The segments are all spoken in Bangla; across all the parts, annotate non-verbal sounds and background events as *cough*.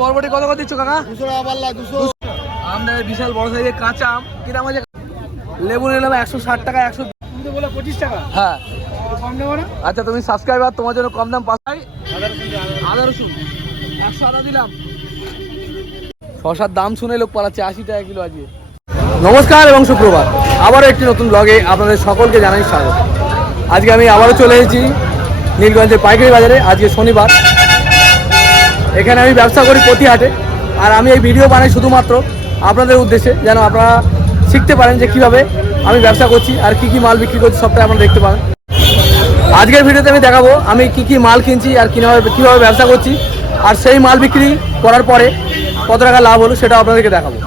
বরবটি কত করে দিচ্ছ কাকা? আমাদের বিশাল বড় সাইজের কাঁচা আম। কিনা আছে? লেবু নিলাম একশো ষাট টাকা একশো পঁচিশ টাকা। হ্যাঁ। আচ্ছা তুমি সাবস্ক্রাইবার তোমার জন্য কম দাম পাঠাই আদা রসুন। একশো আদা দিলাম। শশার দাম শুনে লোক পালাচ্ছে আশি টাকা কিলো আজকে। নমস্কার এবং শুক্রবার। আবারও একটি নতুন ব্লগে আপনাদের সকলকে জানাই স্বাগত। আজকে আমি আবারও চলে এসেছি নীলগঞ্জের পাইকারি বাজারে। আজকে শনিবার। এখানে আমি ব্যবসা করি প্রতি হাটে আর আমি এই ভিডিও বানাই শুধুমাত্র আপনাদের উদ্দেশ্যে, যেন আপনারা শিখতে পারেন যে কীভাবে আমি ব্যবসা করছি আর কি কি মাল বিক্রি করছি, সবটাই আপনারা দেখতে পাবেন আজকের ভিডিওতে আমি দেখাবো আমি কি কি মাল কিনছি আর কীভাবে কীভাবে ব্যবসা করছি। আর সেই মাল বিক্রি করার পরে কত টাকা লাভ হলো সেটাও আপনাদেরকে দেখাবো।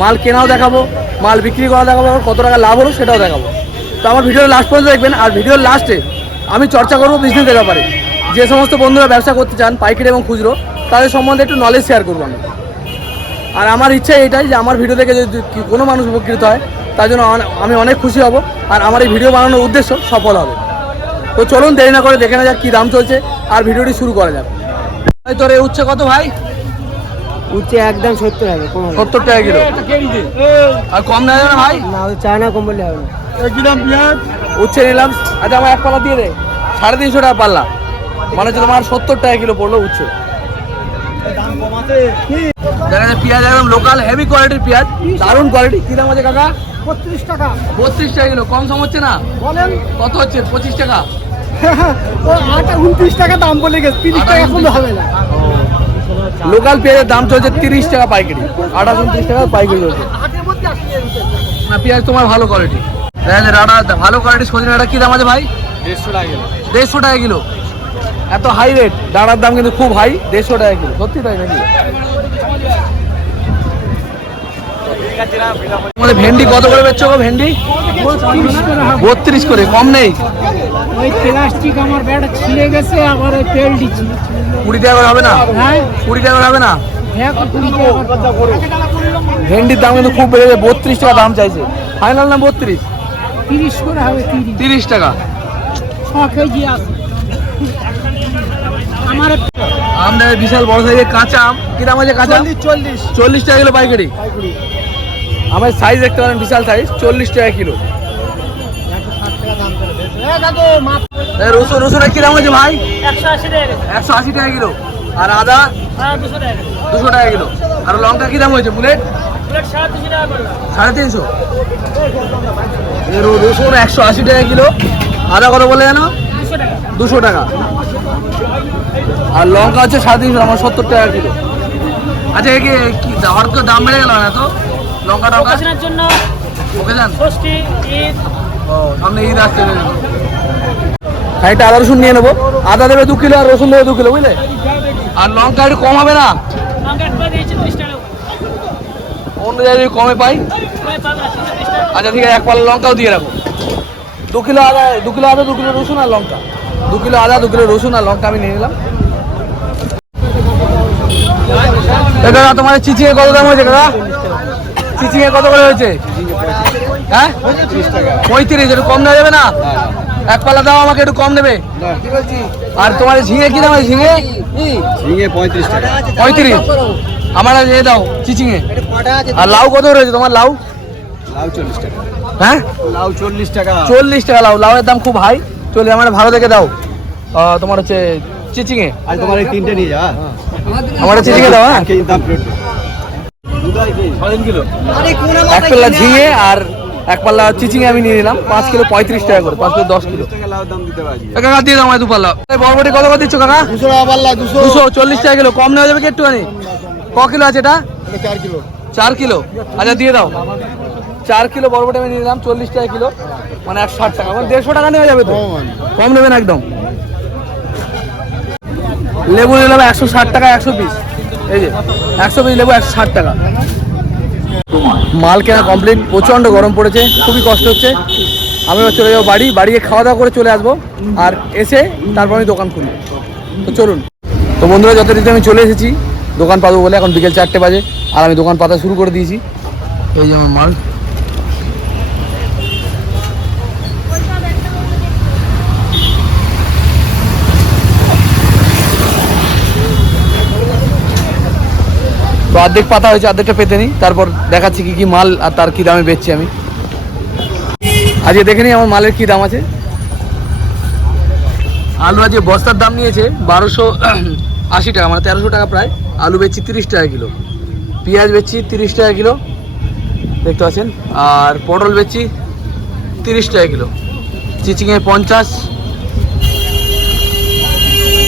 মাল কেনাও দেখাবো, মাল বিক্রি করা দেখাবো কত টাকা লাভ হলো সেটাও দেখাবো। তো আমার ভিডিওর লাস্ট পর্যন্ত দেখবেন, আর ভিডিওর লাস্টে আমি চর্চা করব বিজনেসের ব্যাপারে। যে সমস্ত বন্ধুরা ব্যবসা করতে চান, পাইকারি এবং খুচরো তাদের সম্বন্ধে একটু নলেজ শেয়ার করব আমি। আর আমার ইচ্ছা এটাই যে আমার ভিডিও দেখে যদি কোনো মানুষ উপকৃত হয় তার জন্য আমি অনেক খুশি হব। আর আমার এই ভিডিও বানানোর উদ্দেশ্য সফল হবে। তো চলুন দেরি না করে দেখে না যাক কী দাম চলছে আর ভিডিওটি শুরু করা যাক। ভাই তোর এই উচ্ছে কত ভাই? উঠছে একদম সত্তর হবে সত্তর টাকা কিলো। আর কম যাবে না ভাই? না ওই চায়না কম বললে হবে না। উচ্ছে নিলাম। আচ্ছা আমার এক পাল্লা দিয়ে দে। সাড়ে তিনশো টাকা পাল্লা। মানে হচ্ছে তোমার সত্তর টাকা কিলো পড়ল উচ্ছে। দেখা যাচ্ছে পেঁয়াজ একদম লোকাল হেভি কোয়ালিটির পেঁয়াজ। দারুণ কোয়ালিটি কী দাম আছে কাকা? বত্রিশ টাকা। বত্রিশ টাকা কিলো। কম সম হচ্ছে না? বলেন। কত হচ্ছে? পঁচিশ টাকা? *laughs* ও উনত্রিশ টাকা দাম বলে গেছে। তিরিশ টাকা হবে না। লোকাল পেঁয়াজের দাম চলছে তিরিশ টাকা পাইকারি। আঠাশ উনত্রিশ টাকা পাইকারি চলছে। না পেঁয়াজ তোমার ভালো কোয়ালিটি দেখা ভালো কোয়ালিটি সজনে ডাটা কী দাম আছে ভাই? দেড়শো টাকা কিলো। দেড়শো টাকা কিলো। এত হাই রেট ডাড়ার দাম কিন্তু খুব হাই দেড়শো টাকা কিলো সত্যি তাই নাকি? আমাদের ভেন্ডি কত করে বেচছো গো ভেন্ডি? বত্রিশ করে কম নেই। ওই প্লাস্টিক আমার ব্যাট ছিঁড়ে গেছে আবার ওই তেল দিচ্ছি। কুড়ি টাকা করে হবে না? হ্যাঁ? কুড়ি টাকা করে হবে না? হ্যাঁ ভেন্ডির দাম কিন্তু খুব বেড়ে যায় বত্রিশ টাকা দাম চাইছে। ফাইনাল না বত্রিশ? তিরিশ করে হবে তিরিশ টাকা। ছ কেজি আছে। আমাদের বিশাল বড় সাইজের কাঁচা আম। কি দাম আছে কাঁচা আম? চল্লিশ চল্লিশ। টাকা কিলো পাইকারি। আমার সাইজ দেখতে পারেন বিশাল সাইজ চল্লিশ টাকা কিলো। রসুন রসুনের কি দাম আছে ভাই? একশো আশি টাকা কিলো। আর আদা? হ্যাঁ দুশো টাকা কিলো। আর লঙ্কা কি দাম হয়েছে বুলেট? সাড়ে তিনশো রসুন একশো আশি টাকা কিলো। আদা কত বলে জানো? দুশো টাকা। আর লঙ্কা হচ্ছে সাড়ে তিনশো আমার সত্তর টাকা কিলো। আচ্ছা এ কি হঠাৎ করে দাম বেড়ে গেল না তো? লঙ্কা টঙ্কা? জন্য ওকে যান ষষ্ঠী ঈদ। ও সামনে ঈদ আসছে খানিকটা আদা রসুন নিয়ে নেব। আদা দেবে দু কিলো আর রসুন দেবে দু কিলো বুঝলে? আর লঙ্কা একটু কম হবে না? অন্য জায়গায় যদি কমে পাই? আচ্ছা ঠিক আছে এক পাল্লা লঙ্কাও দিয়ে রাখো। দু কিলো আদা দু কিলো আদা দু কিলো রসুন আর লঙ্কা। দু কিলো আদা দু কিলো রসুন আর লঙ্কা আমি নিয়ে নিলাম এ দাদা তোমার চিচিঙে কত দাম হয়েছে দাদা? চিচিঙে কত করে হয়েছে? হ্যাঁ? পঁয়ত্রিশ একটু কম দেওয়া যাবে না? এক পাল্লা দাও আমাকে একটু কম নেবে আর তোমার ঝিঙে কি দাম আছে ঝিঙে? ঝিঙে পঁয়ত্রিশ টাকা। পঁয়ত্রিশ। আমার এ দাও চিচিঙে আর লাউ কত রয়েছে তোমার লাউ? লাউ চল্লিশ টাকা। হ্যাঁ? লাউ চল্লিশ টাকা। চল্লিশ টাকা লাউ। লাউয়ের দাম খুব হাই। চল্লিশ আমার ভালো দেখে দাও। তোমার হচ্ছে চিচিঙে? আজ তোমার এই তিনটে নিয়ে যা আমার চিচিঙে দাও হ্যাঁ? কেজি দাম প্লেট। এক পাল্লা ঝিঙে আর এক পাল্লা চিচিঙে আমি নিয়ে নিলাম পাঁচ কিলো পঁয়ত্রিশ টাকা করে পাঁচ কিলো দশ কিলো। কাকা দিয়ে দাও আমায় দু পাল্লা এই বরবটি কত করে দিচ্ছ কাকা? দুশো টাকা পাল্লা দুশো। দুশো চল্লিশ টাকা কিলো কম নেওয়া যাবে কি একটুখানি? ক কিলো আছে এটা? চার কিলো। চার কিলো। আচ্ছা দিয়ে দাও। চার কিলো বরবটি আমি নিয়ে নিলাম চল্লিশ টাকা কিলো মানে একশো ষাট টাকা। মানে দেড়শো টাকা নেওয়া যাবে তো? কম নেবেন একদম। লেবু নিলাম একশো ষাট টাকা, একশো পিস। এই যে, একশো পিস লেবু, একশো ষাট টাকা। মাল কেনা কমপ্লিট প্রচণ্ড গরম পড়েছে, খুবই কষ্ট হচ্ছে। আমি চলে যাব বাড়ি বাড়ি খাওয়া দাওয়া করে চলে আসব। আর এসে তারপর আমি দোকান খুলবো। তো চলুন। তো বন্ধুরা যত যথারীতি আমি চলে এসেছি, দোকান পাবো বলে এখন বিকেল চারটে বাজে, আর আমি দোকান পাতা শুরু করে দিয়েছি। এই যে আমার মাল। তো অর্ধেক পাতা হয়েছে, অর্ধেকটা পেতে নিই। তারপর দেখাচ্ছি কি কি মাল আর তার কি দামে বেচছি আমি। আজকে দেখে নিই আমার মালের কি দাম আছে। আলু আজকে বস্তার দাম নিয়েছে বারোশো, *clears throat* আশি টাকা মানে তেরোশো টাকা প্রায়। আলু বেচছি তিরিশ টাকা কিলো। পেঁয়াজ বেচছি তিরিশ টাকা কিলো, দেখতে পাচ্ছেন। আর পটল বেচছি তিরিশ টাকা কিলো। চিচিংয়ে পঞ্চাশ,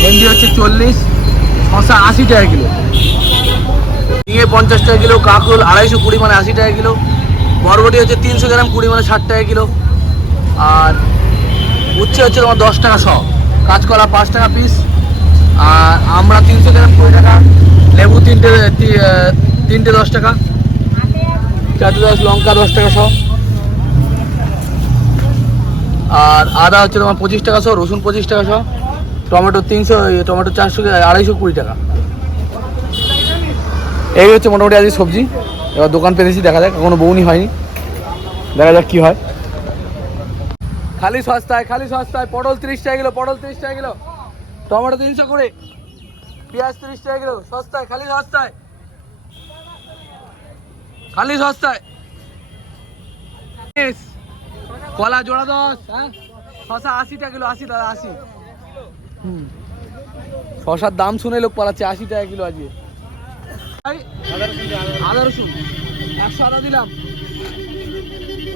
ভেন্ডি হচ্ছে চল্লিশ শশা আশি টাকা কিলো। নিয়ে পঞ্চাশ টাকা কিলো কাকুল আড়াইশো কুড়ি মানে আশি টাকা কিলো। বরবটি হচ্ছে তিনশো গ্রাম কুড়ি মানে ষাট টাকা কিলো। আর উচ্ছে হচ্ছে তোমার দশ টাকা শ। কাঁচকলা পাঁচ টাকা পিস আর আমরা তিনশো গ্রাম কুড়ি টাকা, লেবু তিনটে তিনটে দশ টাকা চারটে দশ, লঙ্কা দশ টাকা শ। আর আদা হচ্ছে তোমার পঁচিশ টাকা শ, রসুন পঁচিশ টাকা শ। টমেটো তিনশো টমেটো চারশো, আড়াইশো কুড়ি টাকা। এই হচ্ছে মোটামুটি আজকে সবজি। এবার দোকান পেতেছি দেখা যাক, এখনও বউনি হয়নি। দেখা যাক কি হয়। খালি সস্তায় খালি সস্তায়, পটল তিরিশ টাকা কিলো, পটল তিরিশ টাকা কিলো। টমেটো তিনশো করে পেঁয়াজ তিরিশ টাকা কিলো, সস্তায়, খালি সস্তায়। খালি সস্তায়। কলা জোড়া দশ হ্যাঁ? শশা আশি টাকা কিলো, আশি টাকা আশি। হুম। শশার দাম শুনে লোক পালাচ্ছে, আশি টাকা কিলো আজকে। আদা রসুন একশো আদা দিলাম।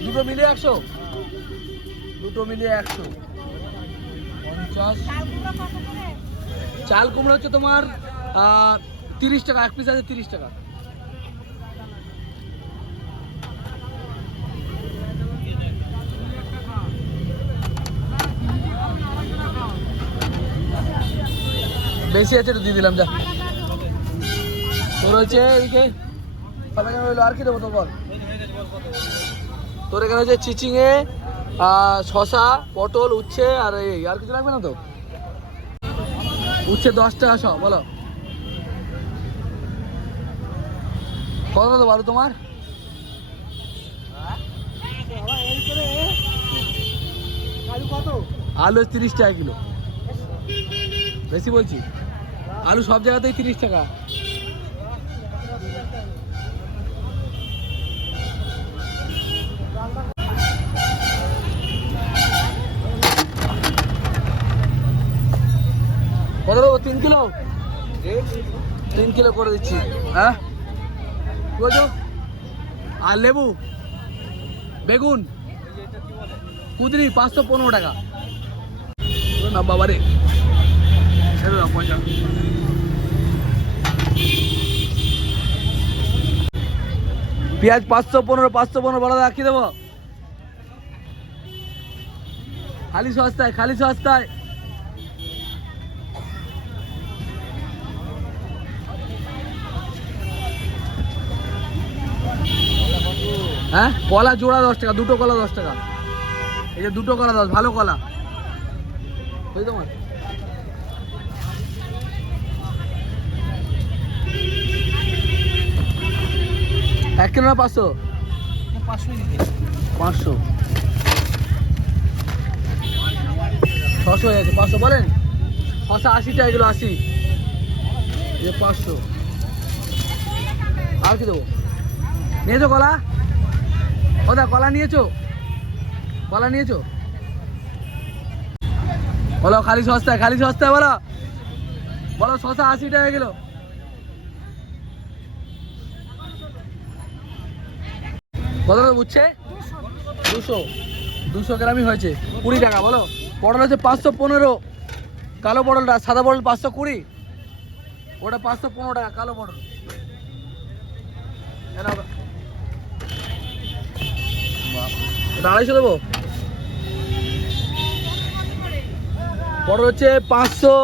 দুটো মিলিয়ে একশো? দুটো মিলিয়ে একশো। পঞ্চাশ। চাল কুমড়ো হচ্ছে তোমার তিরিশ টাকা এক পিস আছে তিরিশ টাকা। বেশি আছে একটু দিয়ে দিলাম যা। তোর হচ্ছে সবাই আর কি দেবো তোর বল? তোর এখানে হচ্ছে চিচিংয়ে শশা পটল উচ্ছে আর এই আর কিছু লাগবে না তো? উচ্ছে দশ টাকা সব বলো। কত দেবো আলু তোমার? কত আলু তিরিশ টাকা কিলো। বেশি বলছি? আলু সব জায়গাতেই তিরিশ টাকা কত দেবো তিন কিলো? তিন কিলো করে দিচ্ছি। হ্যাঁ? বলছো? আর লেবু? বেগুন? কুদরি, পাঁচশো পনেরো টাকা। না বাবা রে ছেড়ে পেঁয়াজ পাঁচশো পনেরো পাঁচশো পনেরো বড় রাখি দেবো। খালি সস্তায় খালি সস্তায়। হ্যাঁ? কলা জোড়া দশ টাকা, দুটো কলা দশ টাকা। এই যে দুটো কলা দশ, ভালো কলা। এক কিলো না পাঁচশো? পাঁচশো। ছশো হয়ে গেছে, পাঁচশো বলেন? পাঁচশো আশি টাকা কিলো, আশি। যে পাঁচশো। আর কি দেবো? নিয়েছো কলা। ওদা কলা নিয়েছো? কলা নিয়েছো? বলো, খালি সস্তায় খালি সস্তায় বলো। বলো, শশা আশি টাকা কিলো কত বুঝছে? দুশো। দুশো গ্রামই হয়েছে। কুড়ি টাকা, বলো। পটল হচ্ছে পাঁচশো পনেরো। কালো পটলটা, সাদা পটল পাঁচশো কুড়ি। ওটা পাঁচশো পনেরো টাকা, কালো পটল। আড়াইশো দেবো? পটল হচ্ছে পাঁচশো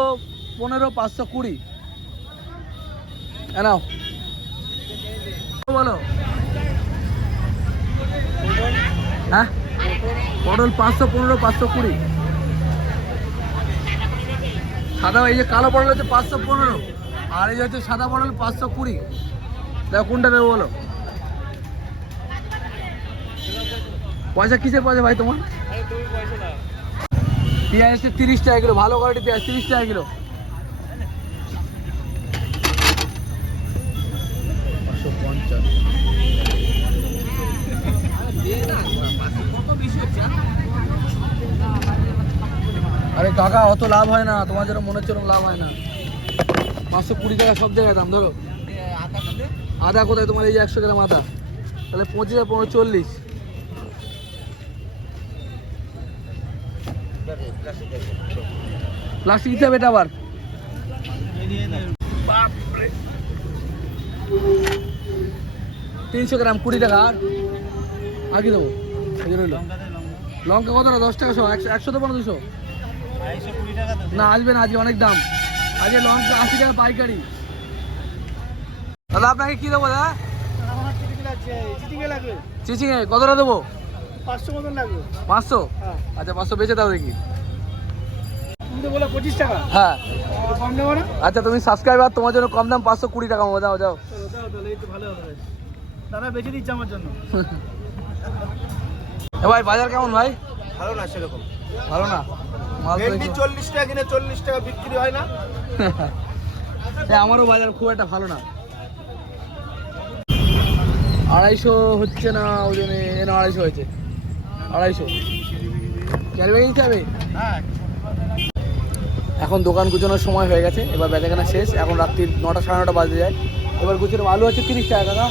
পনেরো, পাঁচশো কুড়ি। নাও। বলো হ্যাঁ? পটল পাঁচশো পনেরো, পাঁচশো কুড়ি। সাদা এই যে কালো পটল হচ্ছে পাঁচশো পনেরো, আর এই যে হচ্ছে সাদা পটল পাঁচশো কুড়ি। দেখো কোনটা দেবো বলো? পয়সা কিসের পয়সা ভাই তোমার? পেঁয়াজ তিরিশ টাকা কিলো, ভালো কোয়ালিটি পেঁয়াজ, তিরিশ টাকা কিলো। আরে কাকা, অত লাভ হয় না। তোমার যেন মনে হচ্ছে লাভ হয় না। পাঁচশো কুড়ি টাকা সব জায়গায় দাম, ধরো। আদা কোথায়? তোমার এই একশো গ্রাম আদা। তাহলে পঁচিশ পনেরো, চল্লিশ। প্লাস্টিক দিতে হবে এটা আবার তিনশো গ্রাম কুড়ি টাকা আর। আর দেবো? রইল। লঙ্কা। কতটা দশ টাকা শো। একশো একশো দেবো না দুশো। না আসবে না আজকে অনেক দাম। আজকে লঙ্কা আশি টাকা পাইকারি। দাদা আপনাকে কি দেবো দাদা? চিচিংয়ে কতটা দেবো? পাঁচশো মতন লাগবে। পাঁচশো? হ্যাঁ। আচ্ছা পাঁচশো বেচে দাও দেখি। তুমি তো বলে পঁচিশ টাকা। হ্যাঁ। কম নেব না? আচ্ছা তুমি সাবস্ক্রাইবার তোমার জন্য কম দাম পাঁচশো কুড়ি টাকা মতো দাও যাও দাও তাহলে এই তো ভালো হবে। দাদা বেঁচে দিচ্ছে আমার জন্য। এ ভাই বাজার কেমন ভাই? ভালো না সেরকম। ভালো না? ভেন্ডি চল্লিশ টাকা কিনে চল্লিশ টাকা বিক্রি হয় না। *laughs* এ, আমারও বাজার খুব একটা ভালো না। আড়াইশো হচ্ছে না ওজনে এ না আড়াইশো হয়েছে। আড়াইশো। হবে? এখন দোকান গুছানোর সময় হয়ে গেছে, এবার বেচাকেনা শেষ। এখন রাত্রি নটা সাড়ে নটা বাজে যায়। এবার গুছিয়ে আলু হচ্ছে তিরিশ টাকা দাদা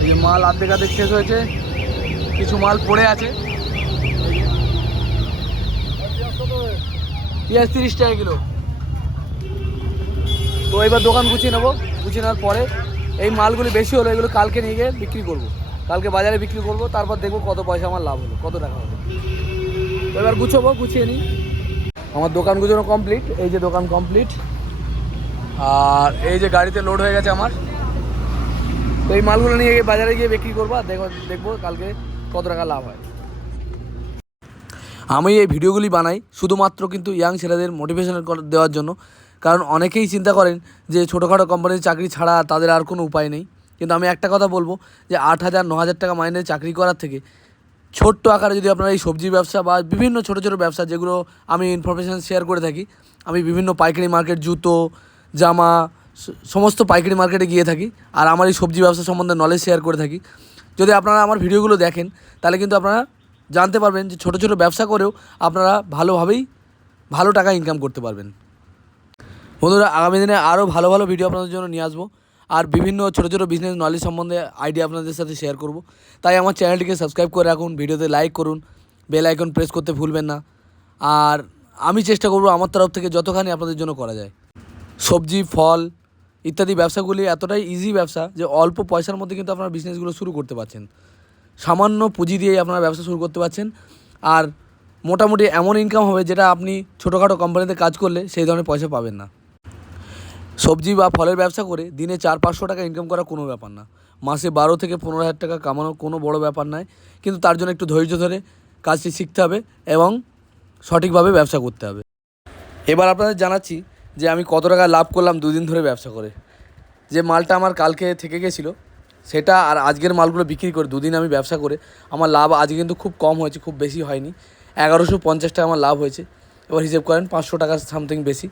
এই যে মাল আর্ধেক আর্ধেক শেষ হয়েছে। কিছু মাল পড়ে আছে। পেঁয়াজ তিরিশ টাকা কিলো। তো এবার দোকান গুছিয়ে নেব। গুছিয়ে নেওয়ার পরে এই মালগুলি বেশি হলো, এগুলো কালকে নিয়ে গিয়ে বিক্রি করব। কালকে বাজারে বিক্রি করব, তারপর দেখব কত পয়সা আমার লাভ হলো, কত টাকা হলো। এবার গুছাবো, গুছিয়ে নিই। আমার দোকান গুছানো কমপ্লিট এই যে দোকান কমপ্লিট আর এই যে গাড়িতে লোড হয়ে গেছে আমার। তো এই মালগুলো নিয়ে বাজারে গিয়ে বিক্রি করব, আর দেখব দেখব কালকে কত টাকা লাভ হয়। আমি এই ভিডিওগুলি বানাই শুধুমাত্র কিন্তু ইয়াং ছেলেদের মোটিভেশন দেওয়ার জন্য। কারণ অনেকেই চিন্তা করেন যে ছোটোখাটো কোম্পানির চাকরি ছাড়া তাদের আর কোনো উপায় নেই। কিন্তু আমি একটা কথা বলব যে আট হাজার, ন হাজার টাকা মাইনে চাকরি করার থেকে ছোট্ট আকারে যদি আপনারা এই সবজি ব্যবসা বা বিভিন্ন ছোটো ছোটো ব্যবসা যেগুলো আমি ইনফরমেশান শেয়ার করে থাকি, আমি বিভিন্ন পাইকারি মার্কেট জুতো, জামা সমস্ত পাইকারি মার্কেটে গিয়ে থাকি আর আমার এই সবজি ব্যবসা সম্বন্ধে নলেজ শেয়ার করে থাকি। যদি আপনারা আমার ভিডিওগুলো দেখেন, তাহলে কিন্তু আপনারা জানতে পারবেন যে ছোটো ছোটো ব্যবসা করেও আপনারা ভালোভাবেই ভালো টাকা ইনকাম করতে পারবেন। বন্ধুরা, আগামী দিনে আরও ভালো ভালো ভিডিও আপনাদের জন্য নিয়ে আসব। আর বিভিন্ন ছোটো ছোটো বিজনেস নলেজ সম্বন্ধে আইডিয়া আপনাদের সাথে শেয়ার করব। তাই আমার চ্যানেলটিকে সাবস্ক্রাইব করে রাখুন ভিডিওতে লাইক করুন বেল আইকন প্রেস করতে ভুলবেন না। আর আমি চেষ্টা করব আমার তরফ থেকে যতখানি আপনাদের জন্য করা যায়। সবজি, ফল ইত্যাদি ব্যবসাগুলি এতটাই ইজি ব্যবসা যে অল্প পয়সার মধ্যে কিন্তু আপনারা বিজনেসগুলো শুরু করতে পারছেন। সামান্য পুঁজি দিয়েই আপনারা ব্যবসা শুরু করতে পারছেন। আর মোটামুটি এমন ইনকাম হবে যেটা আপনি ছোটোখাটো কোম্পানিতে কাজ করলে সেই ধরনের পয়সা পাবেন না। সবজি বা ফলের ব্যবসা করে দিনে চার পাঁচশো টাকা ইনকাম করা কোনো ব্যাপার না। মাসে বারো থেকে পনেরো হাজার টাকা কামানো কোনো বড় ব্যাপার নয় কিন্তু তার জন্য একটু ধৈর্য ধরে কাজটি শিখতে হবে এবং সঠিকভাবে ব্যবসা করতে হবে। এবার আপনাদের জানাচ্ছি যে আমি কত টাকা লাভ করলাম দুদিন ধরে ব্যবসা করে। যে মালটা আমার কালকে থেকে গেছিল, সেটা আর আজকের মালগুলো বিক্রি করে দুদিন আমি ব্যবসা করে, আমার লাভ আজকে কিন্তু খুব কম হয়েছে, খুব বেশি হয়নি। এগারোশো পঞ্চাশ টাকা আমার লাভ হয়েছে। এবার হিসেব করেন পাঁচশো টাকা সামথিং বেশি।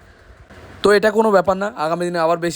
তো এটা কোনো ব্যাপার না। আগামী দিনে আবার বেশি